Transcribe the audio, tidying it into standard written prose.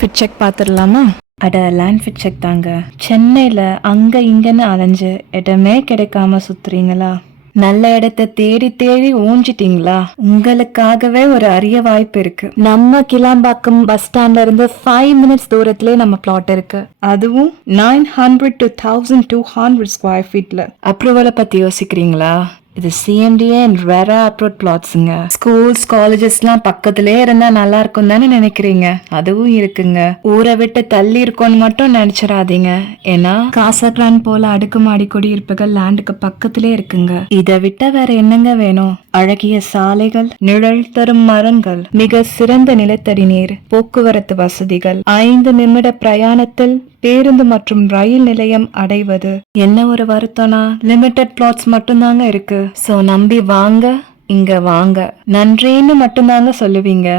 Fit check பார்த்துடலாமா? அட land fit check தாங்க. சென்னையில் அங்கே இங்கன்னு அலைஞ்சு இடமே கிடைக்காம சுத்துறீங்களா? நல்ல இடத்த தேடி தேடி ஊஞ்சிட்டீங்களா? உங்களுக்காகவே ஒரு அரிய வாய்ப்பு இருக்கு. நம்ம கிளாம்பாக்கம் பஸ் ஸ்டாண்ட்ல இருந்து 5 மினிட்ஸ் தூரத்திலே நம்ம பிளாட் இருக்கு. அதுவும் 900 to 1200 ஸ்கொயர் ஃபீட்ல. அப்ரூவலை பத்தி யோசிக்கிறீங்களா? இது CMDA அண்ட் வேற அப்ரோட் பிளாட்ஸுங்க. ஸ்கூல்ஸ் காலேஜஸ்லாம் பக்கத்திலே இருந்தா நல்லா இருக்கும் தானே நினைக்கிறீங்க? அதுவும் இருக்குங்க. ஊரை விட்டு தள்ளி இருக்கோன்னு மட்டும் நினைச்சிடாதீங்க. ஏன்னா காசக்ரான் போல அடுக்குமாடி குடியிருப்புகள் லேண்டுக்கு பக்கத்திலே இருக்குங்க. இதை விட்ட வேற என்னங்க வேணும்? அழகிய சாலைகள், நிழல் தரும் மரங்கள், மிக சிறந்த நிலத்தடி நீர், போக்குவரத்து வசதிகள், 5 நிமிட பிரயாணத்தில் பேருந்து மற்றும் ரயில் நிலையம் அடைவது. என்ன ஒரு வருத்தம்னா லிமிடெட் பிளாட்ஸ் மட்டும்தாங்க இருக்கு. சோ நம்பி வாங்க, இங்க வாங்க. நன்றின்னு மட்டும்தாங்க சொல்லுவீங்க.